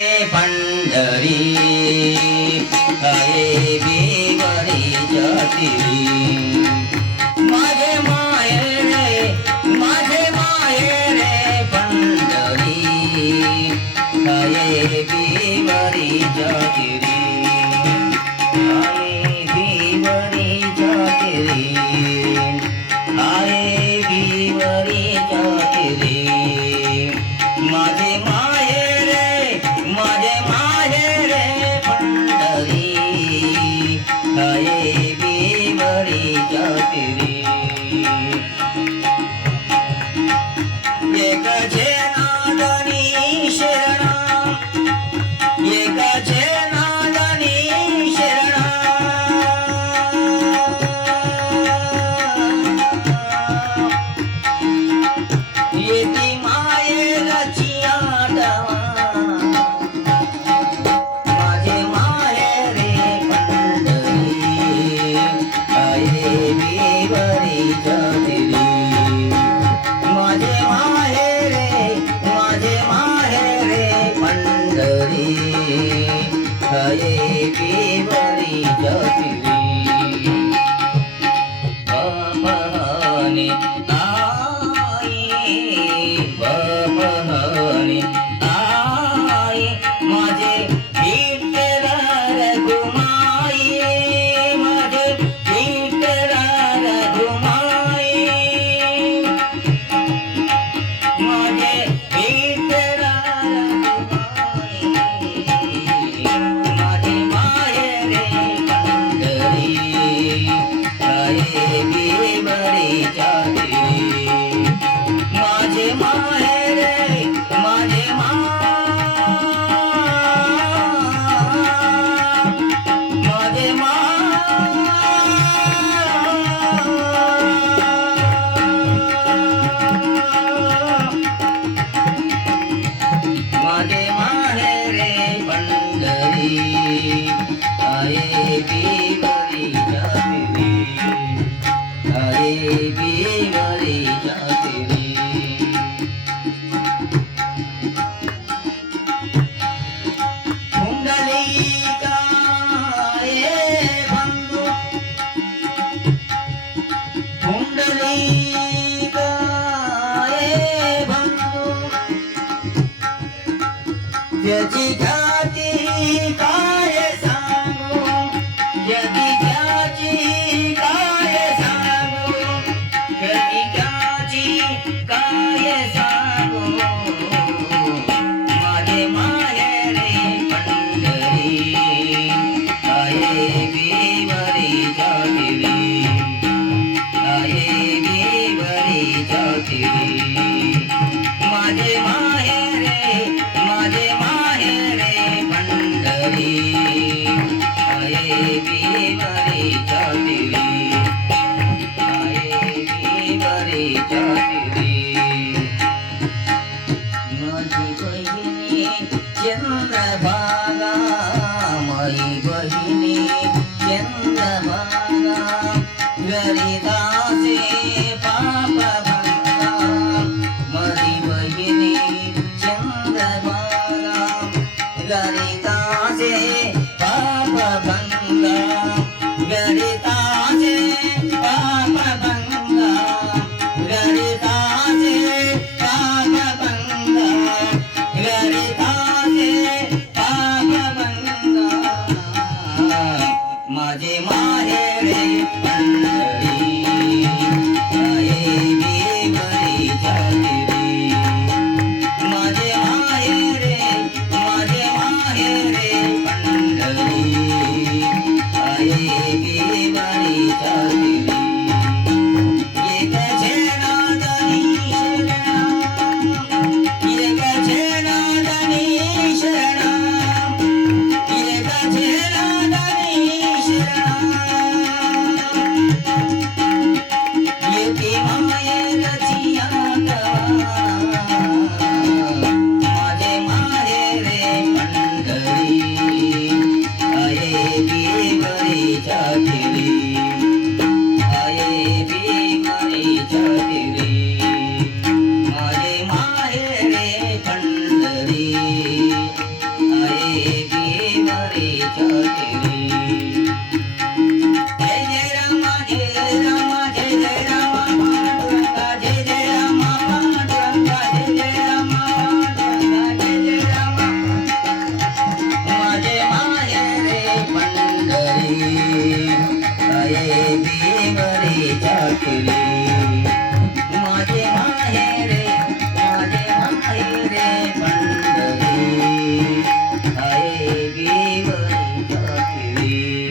पंढरी हये बिवरीच्या तिरी माझे माहेरे पंढरी हये बिवरीच्या तिरी हये बिवरीच्या तिरी हये बिवरीच्या तिरी माझे माहेरे पंढरी हये बिवरीच्या तिरी एकाचे नादनी शरणा एकाचे नादनी शरणा येती मायेची आठवण माझे माहेरे पंढरी हये बिवरीच्या तिरी माझे माहेरे पंढरी हये बिवरीच्या तिरी बहनी आई माझे विठ्ठल रघुमाई माझे विठ्ठल रघुमाई माझे विठ्ठल रघुमाई माझे माहेरे पंढरी हये बिवरीच्या तिरी माझे माहेरे पंढरी हये बिवरीच्या तिरी हये बिवरीच्या तिरी पुंडलिका ये बंधू पुंडलिका ये बंधू त्याची ख्याती काय सांगू त्याची ख्याती काय सांगू त्याची ख्याती काय सांगू माझे माहेरे पंढरी हये बिवरीच्या तिरी हये बिवरीच्या तिरी माझे माहेरे पंढरी हये बिवरीच्या तिरी हये बिवरीच्या तिरी माझी बहिणी चंद्रभागा माझी बहिणी चंद्रभागा गरिदासे पाप भंगा माझी बहिणी चंद्रभागा गरी